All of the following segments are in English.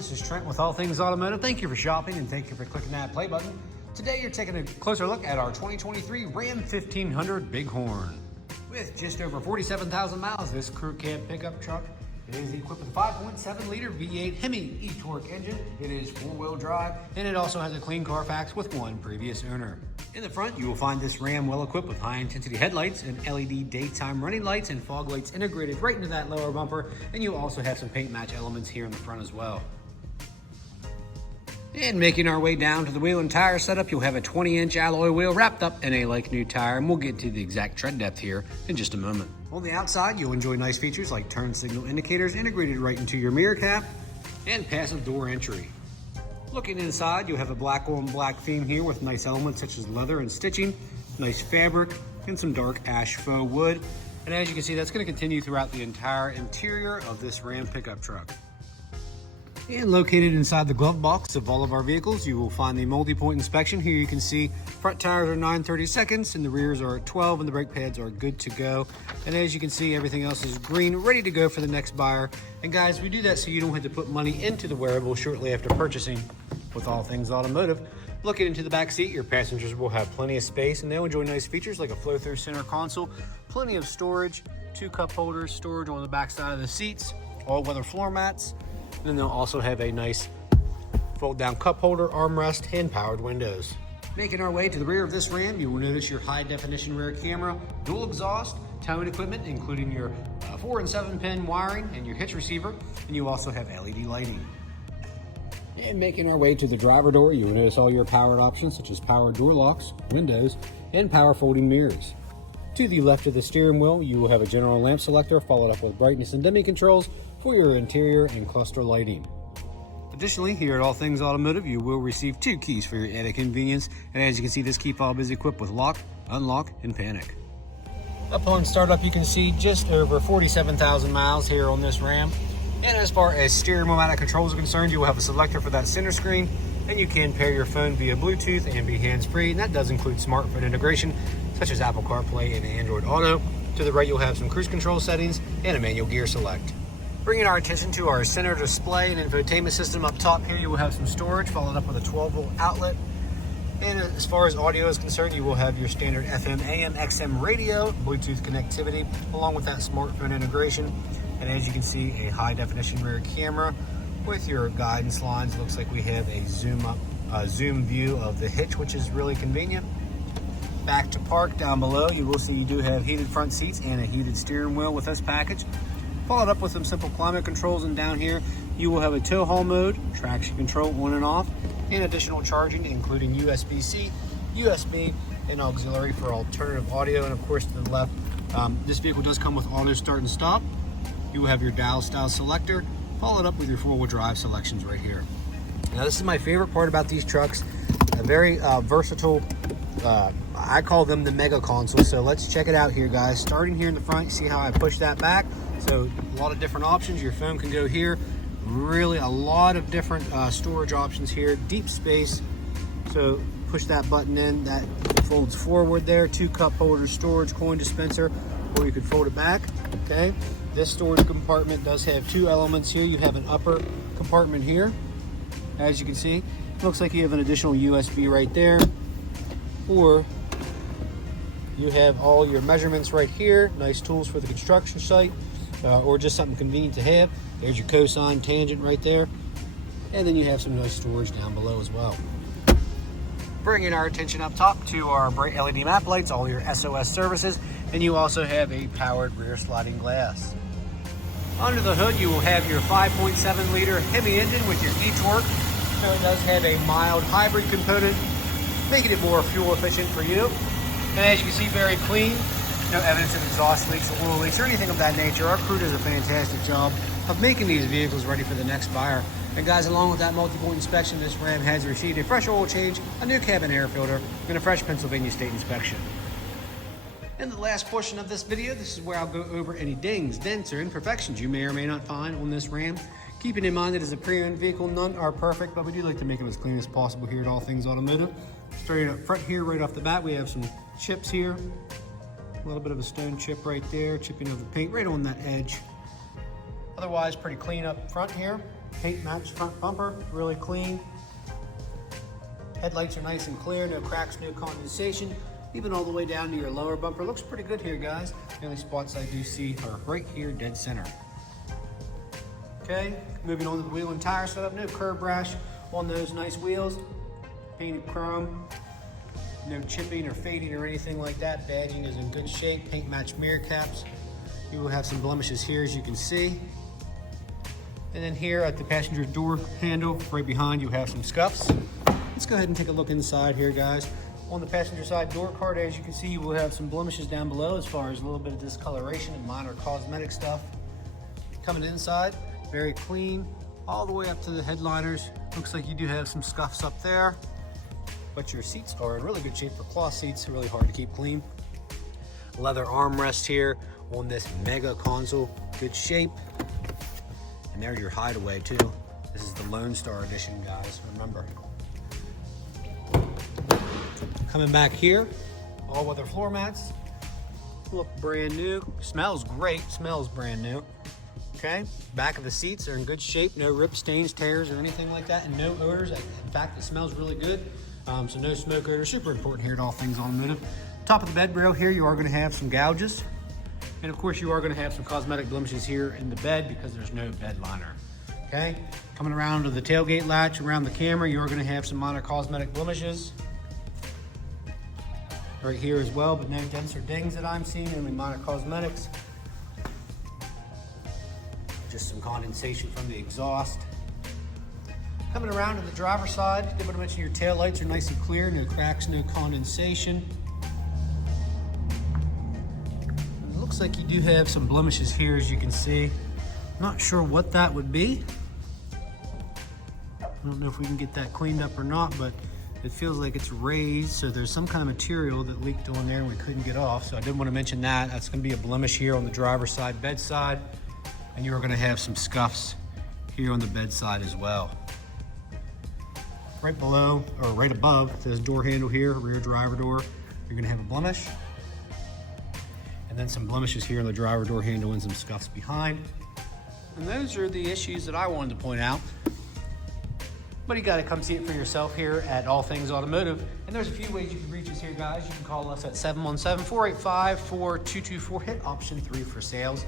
This is Trent with All Things Automotive. Thank you for shopping and thank you for clicking that play button. Today you're taking a closer look at our 2023 Ram 1500 Bighorn. With just over 47,000 miles, this crew cab pickup truck is equipped with a 5.7 liter V8 Hemi e-torque engine. It is 4-wheel drive and it also has a clean CARFAX with one previous owner. In the front, you will find this Ram well equipped with high intensity headlights and LED daytime running lights and fog lights integrated right into that lower bumper. And you also have some paint match elements here in the front as well. And making our way down to the wheel and tire setup, you'll have a 20-inch alloy wheel wrapped up in a like new tire, and we'll get to the exact tread depth here in just a moment. On the outside, you'll enjoy nice features like turn signal indicators integrated right into your mirror cap and passive door entry. Looking inside, you'll have a black on black theme here with nice elements such as leather and stitching, nice fabric, and some dark ash faux wood. And as you can see, that's going to continue throughout the entire interior of this Ram pickup truck. And located inside the glove box of all of our vehicles, you will find the multi-point inspection. Here you can see front tires are 9/32 and the rears are at 12 and the brake pads are good to go. And as you can see, everything else is green, ready to go for the next buyer. And guys, we do that so you don't have to put money into the wearable shortly after purchasing with All Things Automotive. Looking into the back seat, your passengers will have plenty of space and they'll enjoy nice features like a flow-through center console, plenty of storage, 2 cup holders, storage on the back side of the seats, all-weather floor mats. And then they'll also have a nice fold-down cup holder, armrest, and powered windows. Making our way to the rear of this Ram, you will notice your high-definition rear camera, dual exhaust, towing equipment, including your 4 and 7 pin wiring and your hitch receiver, and you also have LED lighting. And making our way to the driver door, you will notice all your powered options such as power door locks, windows, and power folding mirrors. To the left of the steering wheel, you will have a general lamp selector followed up with brightness and dimming controls for your interior and cluster lighting. Additionally, here at All Things Automotive, you will receive 2 keys for your added convenience. And as you can see, this key fob is equipped with lock, unlock, and panic. Upon startup, you can see just over 47,000 miles here on this Ram. And as far as steering wheel mounted controls are concerned, you will have a selector for that center screen, and you can pair your phone via Bluetooth and be hands-free, and that does include smartphone integration such as Apple CarPlay and Android Auto. To the right, you'll have some cruise control settings and a manual gear select. Bringing our attention to our center display and infotainment system up top here, you will have some storage followed up with a 12-volt outlet. And as far as audio is concerned, you will have your standard FM, AM, XM radio, Bluetooth connectivity, along with that smartphone integration. And as you can see, a high-definition rear camera with your guidance lines. Looks like we have a zoom view of the hitch, which is really convenient. Back to park down below, you will see you do have heated front seats and a heated steering wheel with this package. Followed up with some simple climate controls, and down here you will have a tow haul mode, traction control on and off, and additional charging including USB-C, USB, and auxiliary for alternative audio. And of course to the left, this vehicle does come with auto start and stop. You will have your dial style selector, followed up with your 4-wheel drive selections right here. Now this is my favorite part about these trucks, a very versatile, I call them the mega console. So let's check it out here, guys. Starting here in the front, you see how I push that back? So a lot of different options. Your phone can go here. Really a lot of different storage options here. Deep space. So push that button in, that folds forward there. 2 cup holders, storage, coin dispenser, or you could fold it back. Okay. This storage compartment does have 2 elements here. You have an upper compartment here. As you can see, looks like you have an additional USB right there. Or you have all your measurements right here. Nice tools for the construction site. Or just something convenient to have. There's your cosine tangent right there. And then you have some nice storage down below as well. Bringing our attention up top to our bright LED map lights, all your SOS services, and you also have a powered rear sliding glass. Under the hood, you will have your 5.7 liter Hemi engine with your e-torque. So it does have a mild hybrid component, making it more fuel efficient for you. And as you can see, very clean. No evidence of exhaust leaks or oil leaks or anything of that nature. Our crew does a fantastic job of making these vehicles ready for the next buyer. And guys, along with that multi-point inspection, this Ram has received a fresh oil change, a new cabin air filter, and a fresh Pennsylvania state inspection. In the last portion of this video, this is where I'll go over any dings, dents, or imperfections you may or may not find on this Ram. Keeping in mind that as a pre-owned vehicle, none are perfect, but we do like to make them as clean as possible here at All Things Automotive. Starting up front here, right off the bat, we have some chips here. A little bit of a stone chip right there, chipping of the paint right on that edge. Otherwise, pretty clean up front here. paint matched front bumper, really clean. Headlights are nice and clear, no cracks, no condensation. Even all the way down to your lower bumper. Looks pretty good here, guys. The only spots I do see are right here, dead center. Okay, moving on to the wheel and tire setup. No curb rash on those nice wheels. Painted chrome. No chipping or fading or anything like that. Badging is in good shape. Paint matched mirror caps. You will have some blemishes here, as you can see. And then here at the passenger door handle, right behind, you have some scuffs. Let's go ahead and take a look inside here, guys. On the passenger side door card, as you can see, you will have some blemishes down below as far as a little bit of discoloration and minor cosmetic stuff. Coming inside, very clean, all the way up to the headliners. Looks like you do have some scuffs up there, but your seats are in really good shape for cloth seats, really hard to keep clean. Leather armrest here on this mega console, good shape. And there's your hideaway too. This is the Lone Star edition, guys, remember. Coming back here, all weather floor mats. Look brand new, smells great, smells brand new. Okay, back of the seats are in good shape, no rip stains, tears, or anything like that, and no odors. In fact, it smells really good. So no smoke odor, super important here at All Things Automotive. Top of the bed rail here, you are gonna have some gouges. And of course, you are gonna have some cosmetic blemishes here in the bed because there's no bed liner. Okay, coming around to the tailgate latch, around the camera, you are gonna have some minor cosmetic blemishes. Right here as well, but no dents or dings that I'm seeing, only minor cosmetics. Just some condensation from the exhaust. Coming around to the driver's side, did want to mention your tail lights are nice and clear, no cracks, no condensation. It looks like you do have some blemishes here, as you can see. Not sure what that would be. I don't know if we can get that cleaned up or not, but it feels like it's raised, so there's some kind of material that leaked on there and we couldn't get off. So I did want to mention that. That's going to be a blemish here on the driver's side, bed side, and you are going to have some scuffs here on the bed side as well. Right below, or right above this door handle here, rear driver door, you're going to have a blemish. And then some blemishes here on the driver door handle and some scuffs behind. And those are the issues that I wanted to point out. But you gotta come see it for yourself here at All Things Automotive. And there's a few ways you can reach us here, guys. You can call us at 717-485-4224, hit option 3 for sales.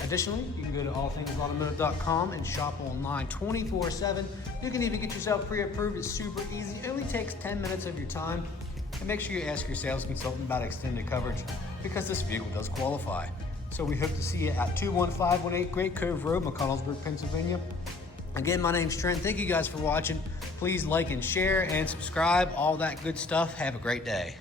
Additionally, you can go to allthingsautomotive.com and shop online 24/7. You can even get yourself pre-approved. It's super easy. It only takes 10 minutes of your time. And make sure you ask your sales consultant about extended coverage because this vehicle does qualify. So we hope to see you at 21518 Great Cove Road, McConnellsburg, Pennsylvania. Again, my name's Trent. Thank you guys for watching. Please like and share and subscribe, all that good stuff. Have a great day.